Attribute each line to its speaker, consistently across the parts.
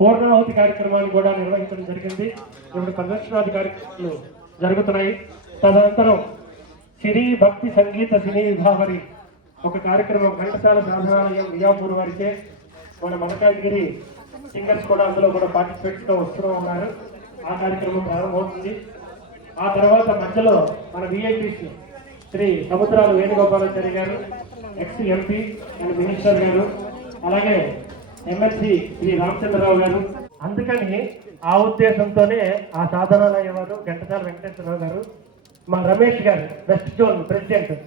Speaker 1: పూర్ణాహుతి కార్యక్రమాన్ని కూడా నిర్వహించడం జరిగింది. ఇప్పుడు ప్రదర్శనాది కార్యక్రమాలు జరుగుతున్నాయి. తదనంతరం సినీ భక్తి సంగీత సినీ విభావరి ఒక కార్యక్రమం ఘంటసాల సాధనాలయం విజాపూర్ వారికే మన మలకాగిరి సింగర్స్ కూడా అందులో కూడా పార్టిసిపేట్ వస్తూ ఉన్నారు. ఆ కార్యక్రమం ప్రారంభమవుతుంది. ఆ తర్వాత మధ్యలో మన విఐపీస్ శ్రీ సముద్రాలు వేణుగోపాలాచారి గారు ఎక్స్ ఎంపీ అండ్ మినిస్టర్ గారు అలాగే ఎమ్మెల్సీ శ్రీ రామచంద్రరావు గారు. అందుకని ఆ ఉద్దేశంతోనే ఆ సాధనాలయ వారు ఘంటసాల వెంకటేశ్వరరావు గారు మా రమేష్ గారు వెస్ట్ జోన్ ప్రెసిడెంట్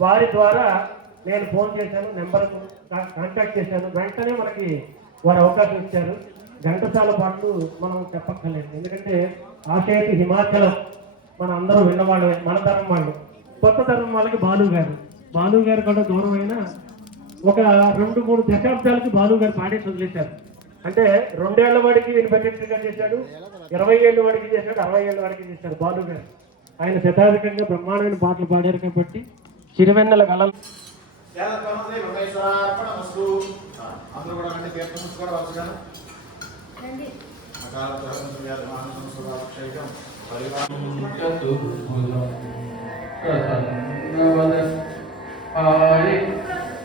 Speaker 1: వారి ద్వారా నేను ఫోన్ చేశాను నెంబర్ కాంటాక్ట్ చేశాను. వెంటనే మనకి వారు అవకాశం ఇచ్చారు. ఘంటసాల పాటలు మనం చెప్పక్కర్లేదు. ఎందుకంటే ఆశయతి హిమాచలం మన అందరూ విన్నవాళ్ళు మన తరం వాళ్ళు. కొత్త తరం వాళ్ళకి బాలు గారు. బాలు గారు కూడా దూరమైన ఒక రెండు మూడు దశాబ్దాలకి బాలు గారు పాడేసి వదిలేశారు. అంటే రెండేళ్ళ వాడికి ఈయన పెట్టేట్టుగా చేశాడు ఇరవై ఏళ్ళ వాడికి చేశాడు అరవై ఏళ్ళ వాడికి చేశాడు బాలు గారు. ఆయన శతాధికంగా బ్రహ్మాండమైన పాటలు పాడారు కాబట్టి చిరువెన్నెల కళలు.
Speaker 2: పరివారం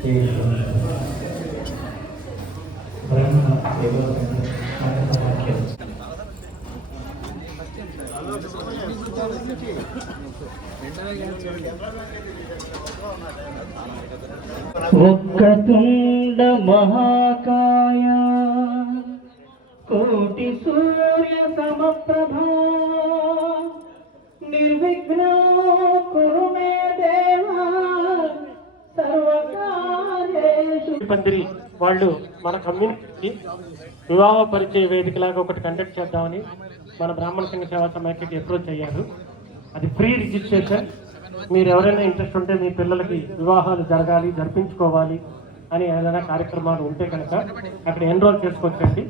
Speaker 3: ఈ బ్రహ్మ ఒక్కతుండ మహాకాయ కోటి సూర్య సమప్రభా
Speaker 1: పందిరి వాళ్ళు మన కమ్యూనిటీకి వివాహ పరిచయ వేదికలాగా ఒకటి కండక్ట్ చేద్దామని మన బ్రాహ్మణ సంఘ సేవా సమాఖ్యకి అప్రోచ్ అయ్యారు. అది ఫ్రీ రిజిస్ట్రేషన్ మీరు ఎవరైనా ఇంట్రెస్ట్ ఉంటే మీ పిల్లలకి వివాహాలు జరగాలి జరిపించుకోవాలి అని ఏదైనా కార్యక్రమాలు ఉంటే కనుక అక్కడ ఎన్రోల్ చేసుకోవచ్చండి.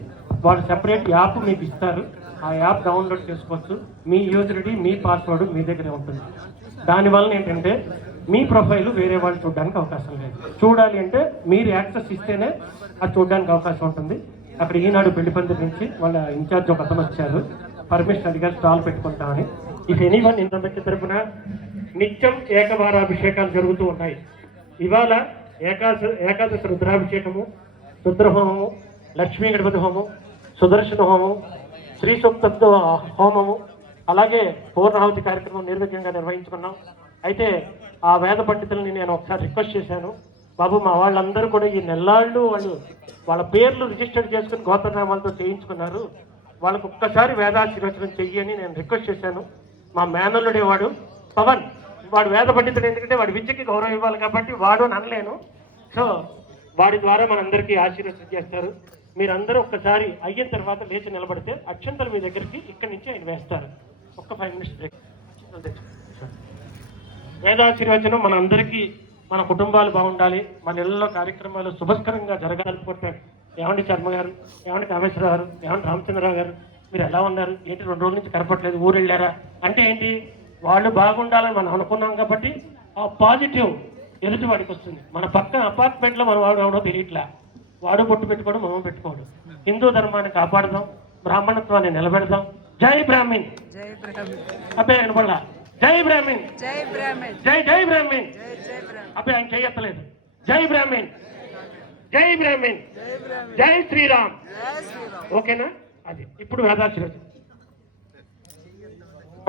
Speaker 1: వాళ్ళు సెపరేట్ యాప్ మీకు ఇస్తారు. ఆ యాప్ డౌన్లోడ్ చేసుకోవచ్చు. మీ యూజర్ ఐడి మీ పాస్వర్డ్ మీ దగ్గరే ఉంటుంది. దానివల్ల ఏంటంటే మీ ప్రొఫైల్ వేరే వాళ్ళు చూడడానికి అవకాశం లేదు. చూడాలి అంటే మీరు యాక్సెస్ ఇస్తేనే అది చూడడానికి అవకాశం ఉంటుంది. అక్కడ ఈనాడు పెళ్ళి నుంచి వాళ్ళ ఇన్ఛార్జ్ ఒక అతను వచ్చారు. పర్మిషన్ అడిగారు స్టాల్ పెట్టుకుంటామని ఇఫ్ ఎనీ వన్ ఇంత తరపున నిత్యం ఏకవారాభిషేకాలు జరుగుతూ ఉన్నాయి. ఇవాళ ఏకాదశ ఏకాదశి రుద్రాభిషేకము రుద్రహోమము లక్ష్మీ గణపతి హోమం సుదర్శన హోమం శ్రీ సూక్త హోమము అలాగే పూర్ణాహుతి కార్యక్రమం నిర్విఘ్నంగా నిర్వహించుకున్నాం. అయితే ఆ వేద పండితుల్ని నేను ఒకసారి రిక్వెస్ట్ చేశాను. బాబు మా వాళ్ళందరూ కూడా ఈ నెల్లాళ్ళు వాళ్ళు వాళ్ళ పేర్లు రిజిస్టర్ చేసుకుని గోత్రనామాలతో చేయించుకున్నారు. వాళ్ళకు ఒక్కసారి వేదాశీర్వచనం చెయ్యి అని నేను రిక్వెస్ట్ చేశాను. మా మేనల్లుడే వాడు పవన్ వాడు వేద పండితుడు ఎందుకంటే వాడి విద్యకి గౌరవం ఇవ్వాలి కాబట్టి వాడు అనలేను. సో వాడి ద్వారా మనందరికీ ఆశీర్వచనం చేస్తారు. మీరందరూ ఒక్కసారి అయిన తర్వాత లేచి నిలబడితే అక్షంతలు మీ దగ్గరికి ఇక్కడి నుంచి ఆయన వేస్తారు. ఒక్క ఫైవ్ మినిట్స్ బ్రేక్. వేదాశీర్వచనం మన అందరికీ మన కుటుంబాలు బాగుండాలి మన ఇళ్ళలో కార్యక్రమాలు శుభస్కరంగా జరగాలనుకుంటారు ఏమండి శర్మ గారు ఏమండి కామేశ్వరరావు గారు ఏమండి రామచంద్రరావు గారు మీరు ఎలా ఉన్నారు? ఏంటి రెండు రోజుల నుంచి కనపట్లేదు ఊరు వెళ్ళారా? అంటే ఏంటి? వాళ్ళు బాగుండాలని మనం అనుకున్నాం కాబట్టి ఆ పాజిటివ్ ఎదుటి వాడికి వస్తుంది. మన పక్కన అపార్ట్మెంట్లో మన వాడు ఎవడో తెలియట్లా. వాడు బొట్టు పెట్టుకోవడం మనం పెట్టుకోవడం హిందూ ధర్మాన్ని కాపాడదాం బ్రాహ్మణత్వాన్ని నిలబెడదాం. జై బ్రాహ్మిన్
Speaker 4: జై బ్రాహ్మణ్.
Speaker 1: అబ్బే వినపడలా? జై బ్రాహ్మిన్
Speaker 4: జై బ్రాహ్మణ్.
Speaker 1: జై జై బ్రాహ్మిన్
Speaker 4: జై జై బ్రాహ్మణ్.
Speaker 1: అబ్బాయి ఆయన చేయత్తలేదు జై బ్రాహ్మణ్. జై బ్రాహ్మణ్.
Speaker 4: జై బ్రాహ్మణ్.
Speaker 1: జై శ్రీరామ్.
Speaker 4: జై శ్రీరామ్.
Speaker 1: ఓకేనా? అది ఇప్పుడు వేదాశీర్వచనం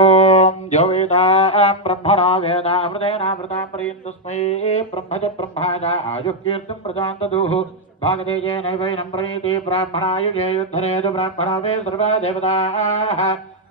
Speaker 2: ఓం యో వేదా బ్రహ్మణా వేద అమృతేనామృతాం ప్రియంతుస్మై బ్రహ్మజ బ్రహ్మాజ ఆయుకీర్తిం ప్రజాంతదు ప్రణీతి బ్రాహ్మణా వే సర్వా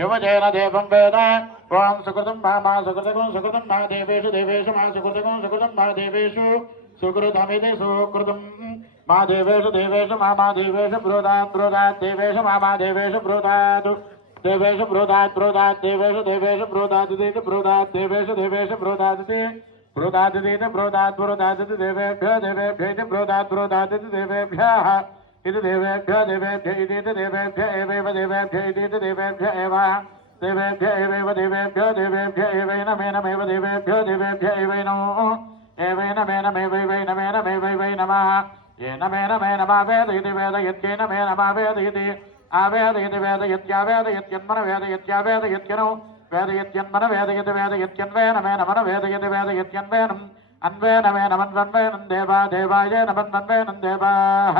Speaker 2: యువజేన దేవం వేద. ఓం సుకృతం మా మా సుకృతకం సుకృతం మా దేవేషు దేవేషు మా సుకృతకం సుకృతం మా దేవేషు సుకృతమితి సుకృతం. మా దేవేషు దేవేషు మా మా దేవేషు బృహదాత్ బృహదాత్ దేవేషు మా మా దేవేషు బృహదాత్ దేవేషు బృహదాత్ బృహదాత్ దేవేషు దేవేషు బృహదాదితి బృహదాత్ దేవేషు దేవేషు బృహదాదితి బృహదాదితి బృహదాత్ బృహదాదితి దేవేభ్య దేవేభ్యైతి బృహదాత్ బృహదాదితి దేవేభ్య. इति देवेभ्यो देवेभ्य इति देवेभ्य एवैव देवेभ्य इति देवेभ्य एव देवेभ्य एवैव देवेभ्यो देवेभ्य एवैनमेनमेव देवेभ्यो देवेभ्य एवैनो एवैनमेनमेवैवैनमेनमेवैवै नमः येन मेन मे नमा वेद इति वेद यत्येन मे नमा वेद इति आवेद इति वेद यत्यावेद यत्यन्मन वेद यत्यावेद यत्यनो वेद यत्यन्मन वेद इति वेद यत्यन्वेन मे नमन वेद इति वेद यत्यन्वेनम् अन्वेन मे नमन्वन्वेनं देवा देवाय नमन्वन्वेनं देवाः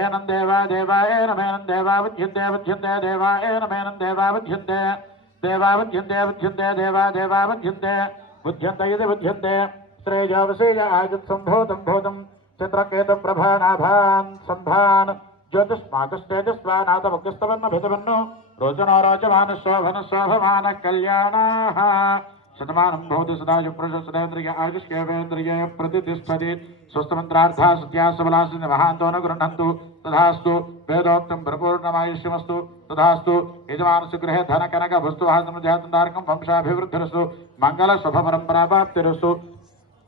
Speaker 2: एनं देवा देवायेन मेनं देवा बुध्यन्ते बुध्यन्ते देवायेन मेनं देवा बुध्यन्ते देवा बुध्यन्ते बुध्यन्ते देवा देवा बुध्यन्ते बुध्यन्त इति बुध्यन्ते श्रेयोवशेय आयुत्सम्भूतं भूतं चित्रकेतु प्रभानाभान् सन्धान् ज्योतिष्माकस्तेजस्वानाथमुख्यस्तवन्न भितवन्नु रोचनो रोचमान शोभन शोभमान कल्याणाः शतमानं भवतु सदा युप्रश सदैन्द्रिय आयुष्केवेन्द्रिय प्रतिष्ठति स्वस्थमन्त्रार्था सत्या सबलासिन्द महान्तो न गृह्णन्तु तथास्तु वेदोक्तं भरपूर्णमायुष्यमस्तु तथास्तु यजमानस्य गृहे धनकनकभस्तुवासमुजातन्दारकं वंशाभिवृद्धिरस्तु मङ्गलशुभपरम्पराप्तिरस्तु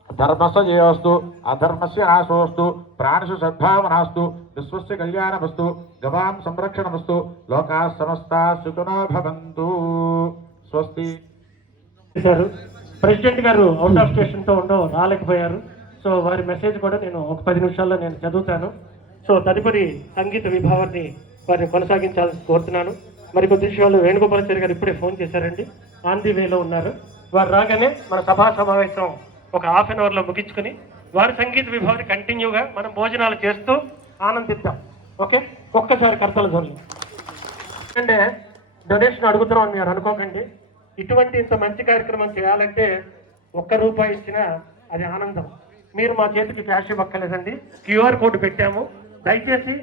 Speaker 2: धर्मस्य जयोस्तु अधर्मस्य आशोस्तु प्राणिषु सद्भावनास्तु विश्वस्य कल्याणमस्तु गवां संरक्षणमस्तु लोकाः समस्ताः सुखिनो भवन्तु स्वस्ति
Speaker 1: చేశారు. ప్రెసిడెంట్ గారు అవుట్ ఆఫ్ స్టేషన్తో ఉండో రాలేకపోయారు. సో వారి మెసేజ్ కూడా నేను ఒక పది నిమిషాల్లో నేను చదువుతాను. సో తదుపరి సంగీత విభావాన్ని వారిని కొనసాగించాలని కోరుతున్నాను. మరి కొద్ది విషయాలు వేణుగోపాలాచారి గారు ఇప్పుడే ఫోన్ చేశారండి. ఆన్ ది వేలో ఉన్నారు. వారు రాగానే మన సభా సమావేశం ఒక హాఫ్ అన్ అవర్లో ముగించుకొని వారి సంగీత విభావాన్ని కంటిన్యూగా మనం భోజనాలు చేస్తూ ఆనందిద్దాం. ఓకే? ఒక్కసారి కర్తల ధ్వని అంటే డొనేషన్ అడుగుతున్నాం అని మీరు అనుకోకండి. ఇటువంటి ఇంత మంచి కార్యక్రమం చేయాలంటే ఒక్క రూపాయి ఇచ్చినా అది ఆనందం. మీరు మా చేతికి క్యాష్ ఇవ్వక్కర్లేదండి. క్యూఆర్ కోడ్ పెట్టాము. దయచేసి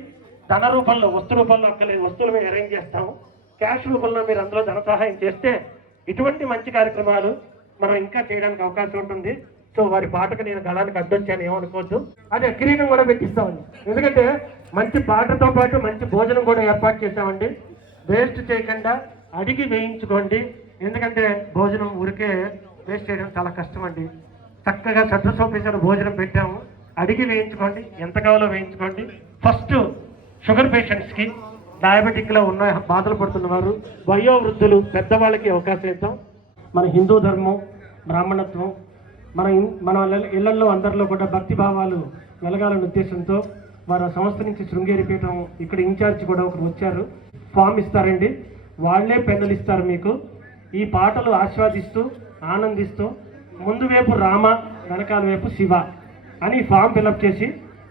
Speaker 1: ధన రూపంలో వస్తు రూపంలో అక్కర్లేదు వస్తువులు మేము అరేంజ్ చేస్తాము. క్యాష్ రూపంలో మీరు అందులో ధన సహాయం చేస్తే ఇటువంటి మంచి కార్యక్రమాలు మనం ఇంకా చేయడానికి అవకాశం ఉంటుంది. సో వారి పాటకు నేను గళానికి అడ్డొచ్చాను ఏమనుకోవద్దు. అదే కిరీటం కూడా పెట్టిస్తామండి. ఎందుకంటే మంచి పాటతో పాటు మంచి భోజనం కూడా ఏర్పాటు చేశామండి. వేస్ట్ చేయకుండా అడిగి వేయించుకోండి. ఎందుకంటే భోజనం ఊరికే వేస్ట్ చేయడం చాలా కష్టం అండి చక్కగా శ్రద్ధ సోపేసిన భోజనం పెట్టాము. అడిగి వేయించుకోండి ఎంత కావాలో వేయించుకోండి. ఫస్ట్ షుగర్ పేషెంట్స్కి డయాబెటిక్లో ఉన్న బాధలు పడుతున్న వారు వయో వృద్ధులు పెద్దవాళ్ళకి అవకాశం ఇద్దాం. మన హిందూ ధర్మం బ్రాహ్మణత్వం మన మన ఇళ్ళలో అందరిలో కూడా భక్తి భావాలు వెలగాలనే ఉద్దేశంతో వారు ఆ సంస్థ నుంచి శృంగేరి పీఠం ఇక్కడ ఇన్ఛార్జ్ కూడా ఒకరు వచ్చారు. ఫామ్ ఇస్తారండి. వాళ్ళే పెన్నులు ఇస్తారు మీకు. ఈ పాటలు ఆస్వాదిస్తూ ఆనందిస్తూ ముందు వైపు రామ వెనకాల వైపు శివ అని ఫామ్ ఫిలప్ చేసి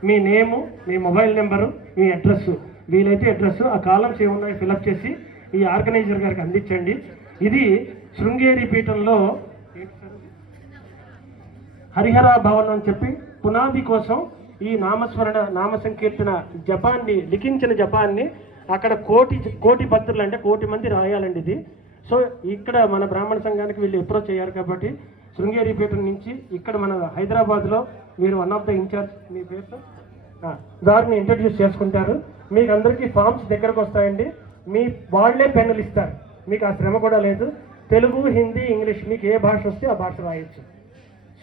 Speaker 1: మీ నేము మీ మొబైల్ నెంబరు మీ అడ్రస్ వీలైతే అడ్రస్ ఆ కాలమ్స్ ఏమున్నాయో ఫిలప్ చేసి ఈ ఆర్గనైజర్ గారికి అందించండి. ఇది శృంగేరి పీఠంలో హరిహర భవన్ అని చెప్పి పునాది కోసం ఈ నామస్మరణ నామ సంకీర్తన జపాన్ని లిఖించిన జపాన్ని అక్కడ కోటి కోటి భక్తులు అంటే కోటి మంది రాయాలండి ఇది. సో ఇక్కడ మన బ్రాహ్మణ సంఘానికి వీళ్ళు అప్రోచ్ అయ్యారు కాబట్టి శృంగేరి పీఠ నుంచి ఇక్కడ మన హైదరాబాద్లో మీరు one of the in charge మీ పేరు? వారిని ఇంట్రడ్యూస్ చేసుకుంటారు. మీకు అందరికీ ఫామ్స్ దగ్గరకు వస్తాయండి. మీ వాళ్ళే పెన్నులు ఇస్తారు. మీకు ఆ శ్రమ కూడా లేదు. తెలుగు హిందీ ఇంగ్లీష్ మీకు ఏ భాష వస్తే ఆ భాష రాయొచ్చు.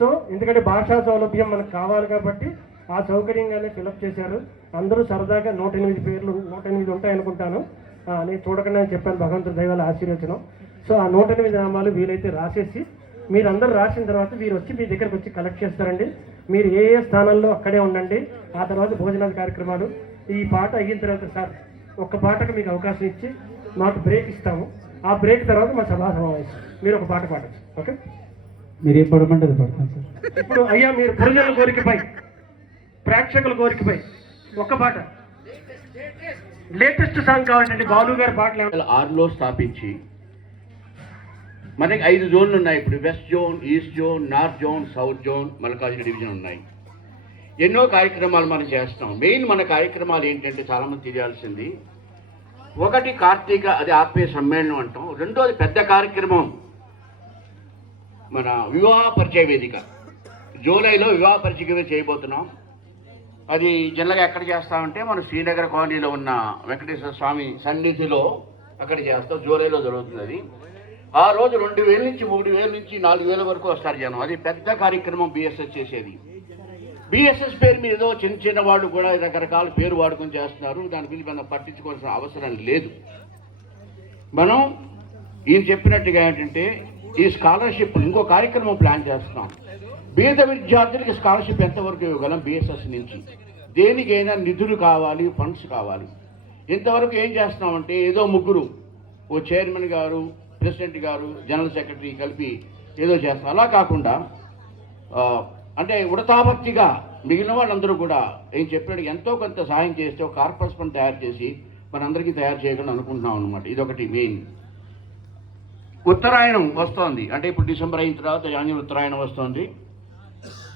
Speaker 1: సో ఎందుకంటే భాషా సౌలభ్యం మనకు కావాలి కాబట్టి ఆ సౌకర్యంగానే ఫిలప్ చేశారు. అందరూ సరదాగా నూట ఎనిమిది పేర్లు నూట ఎనిమిది ఉంటాయనుకుంటాను. అనుకుంటాను ఆ, నేను చూడకుండా చెప్పాను. భగవంతుడి దైవాల ఆశీర్వచనం సో ఆ నూట ఎనిమిది నామాలు వీలైతే రాసేసి మీరందరూ రాసిన తర్వాత మీరు వచ్చి మీ దగ్గరకు వచ్చి కలెక్ట్ చేస్తారండి. మీరు ఏ ఏ స్థానాల్లో అక్కడే ఉండండి. ఆ తర్వాత భోజనాల కార్యక్రమాలు. ఈ పాట అయిన తర్వాత సార్ ఒక్క పాటకు మీకు అవకాశం ఇచ్చి మాకు బ్రేక్ ఇస్తాము. ఆ బ్రేక్ తర్వాత మా సభా సమావేశం. మీరు ఒక పాట పాడచ్చు. ఓకే?
Speaker 5: మీరు ఏం పడమంటే అది పడతాను సార్.
Speaker 1: ఇప్పుడు అయ్యా మీరు ప్రజల కోరికపై ప్రేక్షకుల కోరికపై ఒక్క పాట. లేటెస్ట్ సాంగ్ కావాలండి బాలు గారి పాటలు
Speaker 6: ఆరులో స్థాపించి మనకి ఐదు జోన్లు ఉన్నాయి. ఇప్పుడు west zone east zone north zone south zone Malkajgiri division ఉన్నాయి. ఎన్నో కార్యక్రమాలు మనం చేస్తాం మెయిన్ మన కార్యక్రమాలు ఏంటంటే చాలామంది తెలియాల్సింది ఒకటి కార్తీక అది ఆత్మీయ సమ్మేళనం అంటాం. రెండోది పెద్ద కార్యక్రమం మన వివాహ పరిచయ వేదిక. జూలైలో వివాహ పరిచయ చేయబోతున్నాం. అది జనరల్గా ఎక్కడ చేస్తామంటే మన శ్రీనగర్ కాలనీలో ఉన్న వెంకటేశ్వర స్వామి సన్నిధిలో అక్కడ చేస్తాం జూలైలో జరుగుతుంది అది. ఆ రోజు రెండు వేల నుంచి మూడు వేల నుంచి నాలుగు వేల వరకు వస్తారు జనం. అది పెద్ద కార్యక్రమం బిఎస్ఎస్ చేసేది. బిఎస్ఎస్ పేరు మీద ఏదో చిన్న చిన్న వాళ్ళు కూడా రకరకాల పేరు వాడుకొని చేస్తున్నారు. దాని గురించి మనం పట్టించుకోవాల్సిన అవసరం లేదు. మనం ఈయన చెప్పినట్టుగా ఏంటంటే ఈ స్కాలర్షిప్ ఇంకో కార్యక్రమం ప్లాన్ చేస్తున్నాం. బీద విద్యార్థులకి స్కాలర్షిప్ ఎంతవరకు ఇవ్వగలం? బీఎస్ఎస్ నుంచి. దేనికైనా నిధులు కావాలి ఫండ్స్ కావాలి. ఇంతవరకు ఏం చేస్తున్నామంటే ఏదో ముగ్గురు ఓ చైర్మన్ గారు ప్రెసిడెంట్ గారు జనరల్ సెక్రటరీ కలిపి ఏదో చేస్తాం అలా కాకుండా అంటే ఉడతాభక్తిగా మిగిలిన వాళ్ళందరూ కూడా ఏం చెప్పినట్టు ఎంతో కొంత సహాయం చేస్తే ఒక కార్పస్ ఫండ్ తయారు చేసి మనందరికీ తయారు చేయగలను అనుకుంటున్నాం అనమాట ఇదొకటి మెయిన్ ఉత్తరాయణం వస్తోంది. అంటే ఇప్పుడు డిసెంబర్ అయిన తర్వాత జాన్యువరి ఉత్తరాయణం వస్తోంది.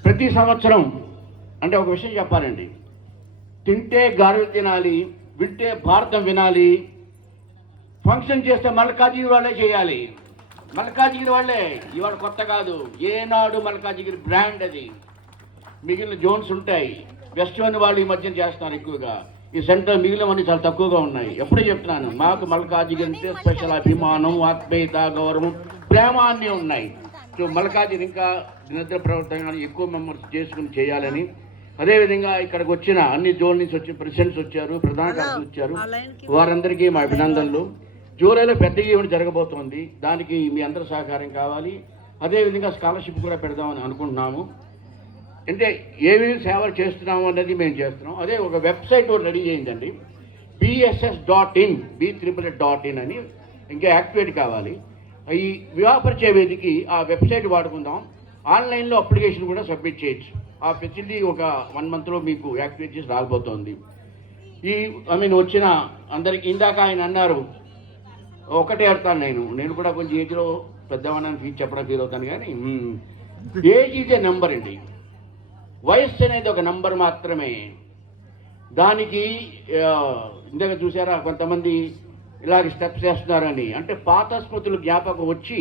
Speaker 6: ప్రతి సంవత్సరం అంటే ఒక విషయం చెప్పాలండి. తింటే గారెలు తినాలి వింటే భారతం వినాలి ఫంక్షన్ చేస్తే మల్కాజిగిరి వాళ్ళే చేయాలి. మల్కాజిగిరి వాళ్ళే ఇవాళ కొత్త కాదు. ఏనాడు మల్కాజిగిరి బ్రాండ్ అది. మిగిలిన జోన్స్ ఉంటాయి. వెస్ట్ జోన్ వాళ్ళు ఈ మధ్యన చేస్తున్నారు ఎక్కువగా. ఈ సెంటర్ మిగిలినవన్నీ చాలా తక్కువగా ఉన్నాయి. ఎప్పుడే చెప్తున్నాను మాకు మల్కాజిగిరి అంటే స్పెషల్ అభిమానం ఆత్మీయత గౌరవం ప్రేమ అన్నీ ఉన్నాయి. సో మల్కాజిగిరి ఇంకా నిద్ర ప్రవర్తన ఎక్కువ మెంబర్స్ చేసుకుని చేయాలని. అదేవిధంగా ఇక్కడికి వచ్చిన అన్ని జోన్ నుంచి వచ్చిన ప్రెసిడెంట్స్ వచ్చారు ప్రధాన కార్యదర్శులు వచ్చారు. వారందరికీ మా అభినందనలు. జూలైలో పెద్ద ఈవెంట్ జరగబోతోంది. దానికి మీ అందరి సహకారం కావాలి. అదేవిధంగా స్కాలర్షిప్ కూడా పెడదామని అనుకుంటున్నాము. అంటే ఏమేమి సేవలు చేస్తున్నాము అనేది మేము చేస్తున్నాం. అదే ఒక website ready చేయిందండి. BSS dot in B triple dot in అని. ఇంకా యాక్టివేట్ కావాలి. ఈ వివాహ పరిచయ వేదికి ఆ వెబ్సైట్ వాడుకుందాం. ఆన్లైన్లో అప్లికేషన్ కూడా సబ్మిట్ చేయొచ్చు. ఆ ఫెసిలిటీ ఒక వన్ మంత్లో మీకు యాక్టివేట్ చేసి రాబోతోంది ఈ ఐ మీన్ వచ్చిన అందరికి ఇందాక ఆయన అన్నారు ఒకటే అడతాను నేను. నేను కూడా కొంచెం ఏజ్లో పెద్దవాడిని ఫీల్ చెప్పడం ఫీల్ అవుతాను కానీ ఏజ్ ఈజ్ ఏ నెంబర్ అండి. వయస్సు అనేది ఒక నంబర్ మాత్రమే. దానికి ఇందాక చూసారా కొంతమంది ఇలాగ స్టెప్స్ వేస్తున్నారని. అంటే పాత స్మృతులు జ్ఞాపకం వచ్చి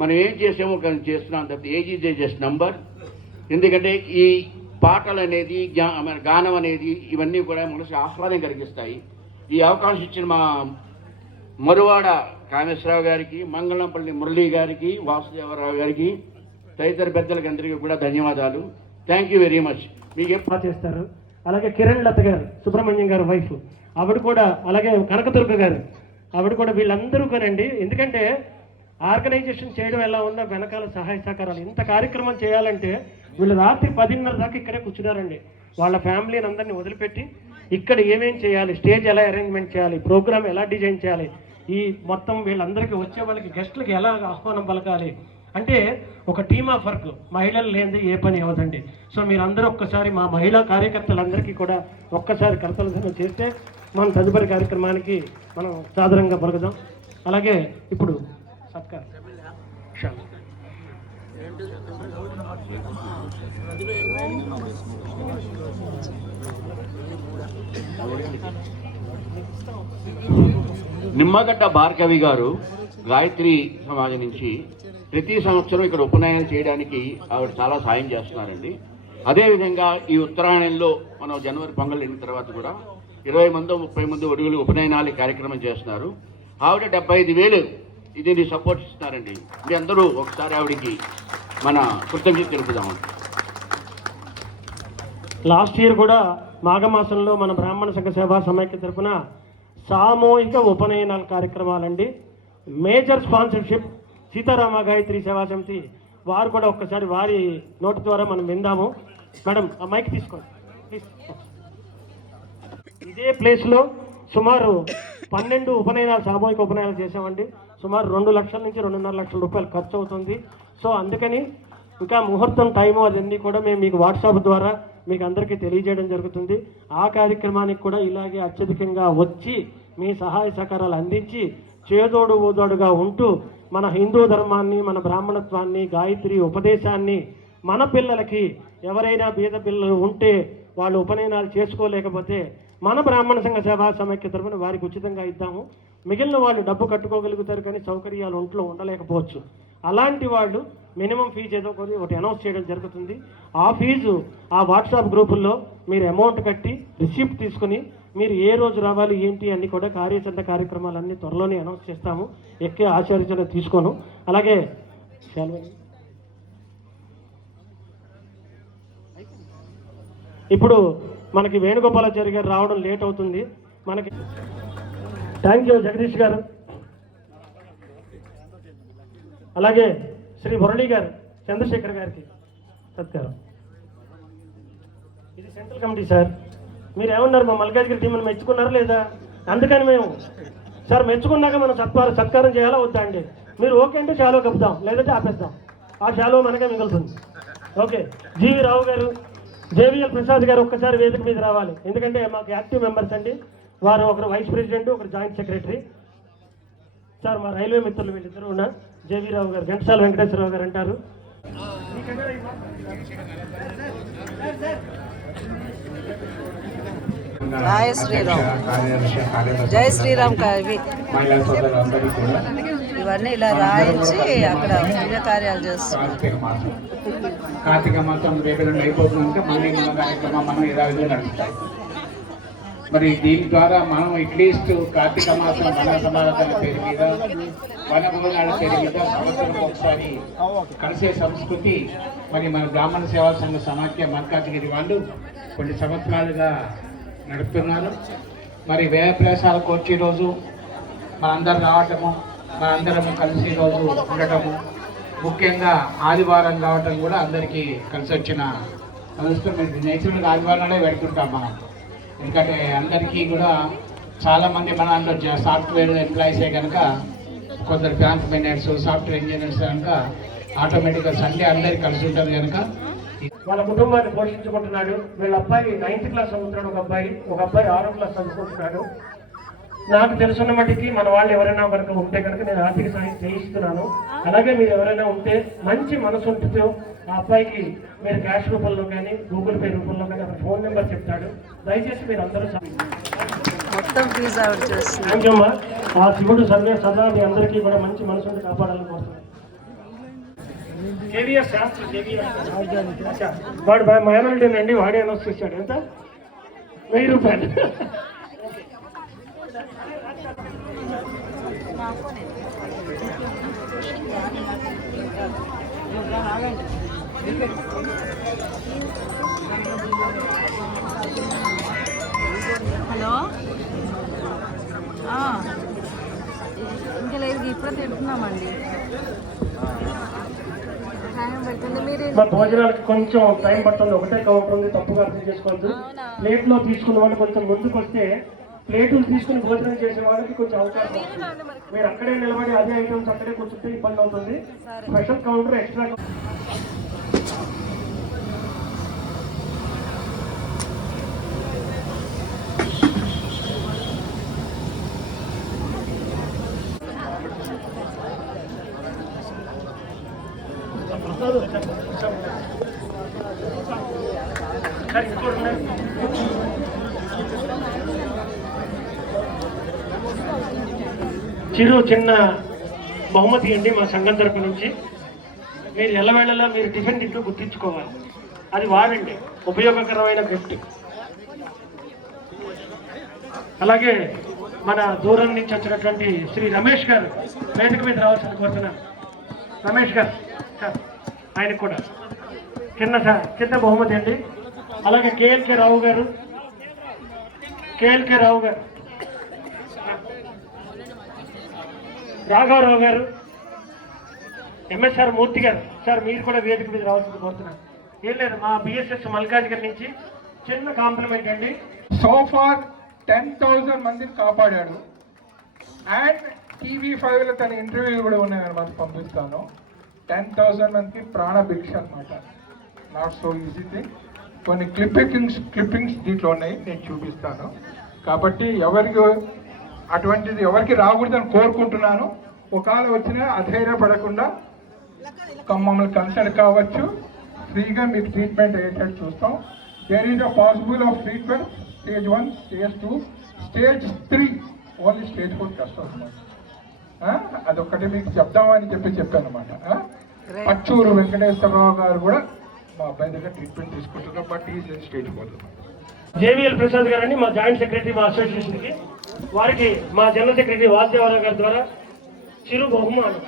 Speaker 6: మనం ఏం చేసామో కానీ చేస్తున్నాం తప్ప ఏజీ జస్ట్ నంబర్ ఎందుకంటే ఈ పాటలు అనేది గానం అనేది ఇవన్నీ కూడా మనసు ఆహ్లాదం కలిగిస్తాయి. ఈ అవకాశం ఇచ్చిన మా మరువాడ కామేశ్వరరావు గారికి మంగళంపల్లి మురళీ గారికి వాసుదేవరావు గారికి తదితర పెద్దలకి అందరికీ కూడా ధన్యవాదాలు. థ్యాంక్ యూ వెరీ మచ్ మీకు ఎప్పుడు
Speaker 1: బాగా చేస్తారు? అలాగే కిరణ్ లత గారు సుబ్రహ్మణ్యం గారు వైఫ్. ఆవిడ కూడా అలాగే కనకదుర్గ గారు. ఆవిడ కూడా వీళ్ళందరూ కొనండి. ఎందుకంటే ఆర్గనైజేషన్ చేయడం ఎలా ఉన్నా వెనకాల సహాయ సహకారాలు. ఇంత కార్యక్రమం చేయాలంటే వీళ్ళు రాత్రి పదిన్నర దాకా ఇక్కడే కూర్చున్నారండి. వాళ్ళ ఫ్యామిలీని అందరినీ వదిలిపెట్టి ఇక్కడ ఏమేం చేయాలి స్టేజ్ ఎలా అరేంజ్మెంట్ చేయాలి ప్రోగ్రామ్ ఎలా డిజైన్ చేయాలి ఈ మొత్తం వీళ్ళందరికీ వచ్చే వాళ్ళకి గెస్ట్లకు ఎలా ఆహ్వానం పలకాలి అంటే ఒక టీమ్ ఆఫ్ వర్క్. మహిళలు లేనిది ఏ పని అవ్వదండి. సో మీరందరూ ఒక్కసారి మా మహిళా కార్యకర్తలందరికీ కూడా ఒక్కసారి కరతలసనం చేస్తే మనం తదుపరి కార్యక్రమానికి మనం సాధారణంగా పలుకుదాం. అలాగే ఇప్పుడు సత్కారం.
Speaker 6: నిమ్మగడ్డ భార్గవి గారు గాయత్రి సమాజం నుంచి ప్రతి సంవత్సరం ఇక్కడ ఉపనయనం చేయడానికి ఆవిడ చాలా సాయం చేస్తున్నారండి. అదేవిధంగా ఈ ఉత్తరాయణంలో మనం జనవరి పొంగల్ అయిన తర్వాత కూడా ఇరవై మందో ముప్పై మంది ఒడుగులు ఉపనయనాలు కార్యక్రమం చేస్తున్నారు. ఆవిడ డెబ్బై ఐదు వేలు ఇది సపోర్ట్ ఇస్తున్నారండి మీ అందరూ ఒకసారి ఆవిడకి మన కృతజ్ఞత తెలుపుదాం.
Speaker 1: లాస్ట్ ఇయర్ కూడా మాఘమాసంలో మన బ్రాహ్మణ సంఘ సేవా సమైక్య తరఫున సామూహిక ఉపనయనాల కార్యక్రమాలండి. మేజర్ స్పాన్సర్షిప్ సీతారామ గాయత్రి సేవా సమితి వారు కూడా ఒక్కసారి వారి నోటి ద్వారా మనం విందాము. మేడం ఆ మైక్ తీసుకోండి. ఇదే ప్లేస్లో సుమారు పన్నెండు ఉపనయనాలు సామూహిక ఉపనయనాలు చేసామండి సుమారు రెండు లక్షల నుంచి రెండున్నర లక్షల రూపాయలు ఖర్చు అవుతుంది. సో అందుకని ఇంకా ముహూర్తం టైము అదన్నీ కూడా మేము మీకు వాట్సాప్ ద్వారా మీకు అందరికీ తెలియజేయడం జరుగుతుంది. ఆ కార్యక్రమానికి కూడా ఇలాగే అత్యధికంగా వచ్చి మీ సహాయ సహకారాలు అందించి చేదోడు ఊదోడుగా ఉంటూ మన హిందూ ధర్మాన్ని మన బ్రాహ్మణత్వాన్ని గాయత్రి ఉపదేశాన్ని మన పిల్లలకి ఎవరైనా బీద పిల్లలు ఉంటే వాళ్ళు ఉపనయనాలు చేసుకోలేకపోతే మన బ్రాహ్మణ సంఘ సేవా సమైక్య తరఫున వారికి ఉచితంగా ఇద్దాము. మిగిలిన వాళ్ళు డబ్బు కట్టుకోగలుగుతారు కానీ సౌకర్యాలు ఒంట్లో ఉండలేకపోవచ్చు. అలాంటి వాళ్ళు మినిమం ఫీజు ఏదో కొన్ని ఒకటి అనౌన్స్ చేయడం జరుగుతుంది. ఆ ఫీజు ఆ వాట్సాప్ గ్రూపుల్లో మీరు అమౌంట్ కట్టి రిసిప్ట్ తీసుకుని మీరు ఏ రోజు రావాలి ఏంటి అన్ని కూడా కార్యాచరణ కార్యక్రమాలన్నీ త్వరలోనే అనౌన్స్ చేస్తాము. ఎక్కే ఆచార్యచరణ తీసుకోను. అలాగే ఇప్పుడు మనకి వేణుగోపాలాచారి గారు రావడం లేట్ అవుతుంది. మనకి థ్యాంక్ యూ జగదీష్ గారు. అలాగే శ్రీ మురళి గారు చంద్రశేఖర్ గారికి సత్కారం. ఇది సెంట్రల్ కమిటీ సార్. మీరు ఏమన్నారు మా మల్కాజ్గిరి టీంని మెచ్చుకున్నారా లేదా? అందుకని మేము సార్ మెచ్చుకున్నాక మనం సత్కారం సత్కారం చేయాలా వద్దా అండి? మీరు ఓకే అంటే షాలో కప్పుదాం లేదంటే ఆపేద్దాం ఆ షాలో మనకే మిగులుతుంది. ఓకే. జీవి రావు గారు జేవిఎల్ ప్రసాద్ గారు ఒక్కసారి వేదిక మీద రావాలి. ఎందుకంటే మాకు యాక్టివ్ మెంబర్స్ అండి. వారు ఒకరు వైస్ ప్రెసిడెంట్ ఒకరు జాయింట్ సెక్రటరీ. సార్ మా రైల్వే మిత్రులు వీళ్ళిద్దరూ ఉన్న జేవీ రావు గారు ఘంటసాల వెంకటేశ్వరరావు గారు అంటారు.
Speaker 4: జై శ్రీరామ్. జై శ్రీరామ్ కా- ఇవి
Speaker 7: మహిళా సోదరులందరికీ కూడా
Speaker 4: ఇవన్నీ ఇలా రాయించి అక్కడ పుణ్య కార్యాలు చేస్తాం
Speaker 7: కార్తీక మాసం రేపు అయిపోతుందంటే మళ్ళీ మన కార్యక్రమం మనం యథావిధిగా నడుస్తాయి మరి దీని ద్వారా మనం అట్లీస్ట్ కార్తీక మాసం వన సమారాధన పేరు మీద వన భోజనాల పేరు మీద సంవత్సరం ఒకసారి కలిసే సంస్కృతి. మరి మన బ్రాహ్మణ సేవా సంఘ సమాఖ్య మల్కాజగిరి వాళ్ళు కొన్ని సంవత్సరాలుగా నడుపుతున్నారు. మరి వ్యయ ప్రయాసాలకు వచ్చే రోజు మనందరం రావటము మనందరము కలిసి రోజు ఉండటము ముఖ్యంగా ఆదివారం రావటం కూడా అందరికీ కలిసి వచ్చిన అదృష్టం నేచురల్గా ఆదివారంలోనే పెడుతుంటాం మనం. ఎందుకంటే అందరికీ కూడా చాలామంది మన అందులో సాఫ్ట్వేర్ ఎంప్లాయీసే కనుక కొందరు బ్యాంక్ మేనేజర్స్ సాఫ్ట్వేర్ ఇంజనీర్స్ కనుక ఆటోమేటిక్గా సండే అందరికి కలిసి ఉంటుంది కనుక
Speaker 1: వాళ్ళ కుటుంబాన్ని పోషించుకుంటున్నాడు. వీళ్ళ అబ్బాయి నైన్త్ క్లాస్ చదువుతున్నాడు. ఒక అబ్బాయి ఒక అబ్బాయి ఆరో క్లాస్ చదువుకుంటున్నాడు. నాకు తెలుసున్న మటుకి మన వాళ్ళు ఎవరైనా కనుక ఉంటే కనుక నేను ఆర్థిక సాయం చేయిస్తున్నాను. అలాగే మీరు ఎవరైనా ఉంటే మంచి మనసు ఉంటే ఆ అబ్బాయికి మీరు క్యాష్ రూపంలో కానీ గూగుల్ పే రూపంలో కానీ అతని ఫోన్ నెంబర్ చెప్తాడు. దయచేసి మీరు అందరూ
Speaker 4: మొత్తం ఫీజు
Speaker 1: థ్యాంక్ యూ అమ్మా. ఆ శివుడు సర్వే సదా మీ అందరికీ కూడా మంచి మనసు ఉండి కాపాడాలని కోరుతున్నాను. KVS Sastry KVS. అచ్చా. వాడు మేనల్డ్ అండి వాడే అనౌన్స్ చేశాడు. ఎంత? వెయ్యి రూపాయలు.
Speaker 4: హలో? ఇంకా లేదు ఇప్పుడే తింటున్నామండి.
Speaker 1: భోజనాలకి కొంచెం టైం పడుతుంది ఒకటే కౌంటర్ ఉంది తప్పుగా అర్థం చేసుకోవద్దు. ప్లేట్లో తీసుకున్న వాళ్ళు కొంచెం ముందుకు వస్తే ప్లేటులు తీసుకుని భోజనం చేసే వాళ్ళకి కొంచెం అవకాశం. మీరు అక్కడే నిలబడి అదే ఐటమ్స్ అక్కడే కూర్చుంటే ఇబ్బంది అవుతుంది స్పెషల్ కౌంటర్ ఎక్స్ట్రా చిరు చిన్న బహుమతి అండి మా సంఘం తరపు నుంచి. మీరు ఎల్లవేళలా మీరు టిఫిన్ తింటూ గుర్తించుకోవాలి. అది వాడండి. ఉపయోగకరమైన గిఫ్ట్ అలాగే మన దూరం నుంచి వచ్చినటువంటి శ్రీ రమేష్ గారు వేదిక మీద రావాల్సిన కోరుతున్నాను రమేష్ గారు సార్ ఆయనకు కూడా. చిన్న సార్ చిన్న బహుమతి అండి. అలాగే కేఎల్కే రావు గారు కేఎల్కే రావు గారు. రాఘవరావు గారు ఎంఎస్ఆర్ మూర్తి గారు. సార్ మీరు కూడా వేదిక మీద రావాల్సింది కోరుతున్నాను. ఏం లేదు మా బిఎస్ఎస్ మల్కాజ్ గారి నుంచి చిన్న కాంప్లిమెంట్ అండి.
Speaker 8: సోఫార్ టెన్ థౌజండ్ మందిని కాపాడాడు. అండ్ టీవీ ఫైవ్లో తన ఇంటర్వ్యూలు కూడా ఉన్నాయి అనమాట పంపిస్తాను. టెన్ థౌజండ్ మందికి ప్రాణ భిక్ష అనమాట నాట్ సో ఈజీ థింగ్ కొన్ని క్లిప్పింగ్స్ క్లిప్పింగ్స్ దీంట్లో ఉన్నాయి నేను చూపిస్తాను. కాబట్టి ఎవరికి అటువంటిది ఎవరికి రాకూడదని కోరుకుంటున్నాను. ఒకవేళ వచ్చినా అధైర్యపడకుండా మమ్మల్ని కన్సల్ట్ కావచ్చు. ఫ్రీగా మీకు ట్రీట్మెంట్ అయ్యేటట్టు చూస్తాం. There is a possible of treatment stage one stage two stage three only stage four కష్టం అదొక్కటి మీకు చెప్దామని చెప్పి చెప్పాను అనమాట పచ్చూరు వెంకటేశ్వరరావు గారు కూడా మా అబ్బాయి దగ్గర ట్రీట్మెంట్ తీసుకుంటున్నారు. But is stage four
Speaker 1: JVL Prasad గారని మా జాయింట్ సెక్రటరీ మా అసోసియేషన్కి వారికి మా జనరల్ సెక్రటరీ వాసుదేవరావు గారి ద్వారా చిరు బహుమానం.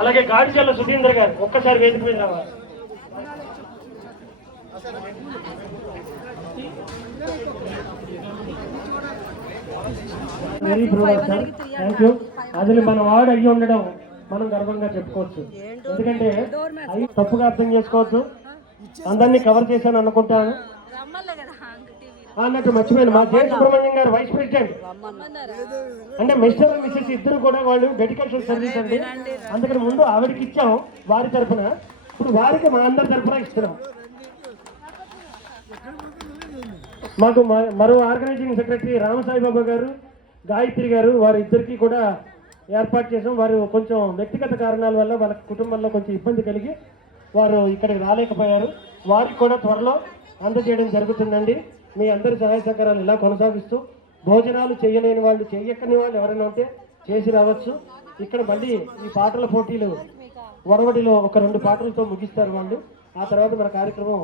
Speaker 1: అలాగే గాడిచల్ల సుధీందర్ గారు ఒక్కసారి వేదిక మీద రావాలి. Very proud sir thank you అది మన వాడు అయ్యి ఉండడం మనం గర్వంగా చెప్పుకోవచ్చు. ఎందుకంటే అవి తప్పుగా అర్థం చేసుకోవచ్చు అందరినీ కవర్ చేశాను అనుకుంటాను. అన్నట్టు మర్చిపోయాను. మా J Subrahmanyam garu vice president. అంటే మిస్టర్ మిస్సెస్ ఇద్దరు కూడా వాళ్ళు డెడికేషన్ సర్వీస్ అండి అందుకని ముందు ఆవిడకి ఇచ్చాం వారి తరఫున ఇప్పుడు వారికి మా అందరి తరఫున ఇస్తున్నాం. మాకు మ- మరో ఆర్గనైజింగ్ సెక్రటరీ రామసాయిబాబా గారు గాయత్రి గారు వారి ఇద్దరికి కూడా ఏర్పాటు చేసాం. వారు కొంచెం వ్యక్తిగత కారణాల వల్ల వాళ్ళ కుటుంబంలో కొంచెం ఇబ్బంది కలిగి వారు ఇక్కడికి రాలేకపోయారు. వారికి కూడా త్వరలో అందజేయడం జరుగుతుందండి. మీ అందరి సహాయ సహకారాలు ఇలా కొనసాగిస్తూ భోజనాలు చేయలేని వాళ్ళు చేయక్కని వాళ్ళు ఎవరైనా ఉంటే చేసి రావచ్చు. ఇక్కడ మళ్ళీ ఈ పాటల పోటీలు వరవడిలో ఒక రెండు పాటలతో ముగిస్తారు వాళ్ళు. ఆ తర్వాత మన కార్యక్రమం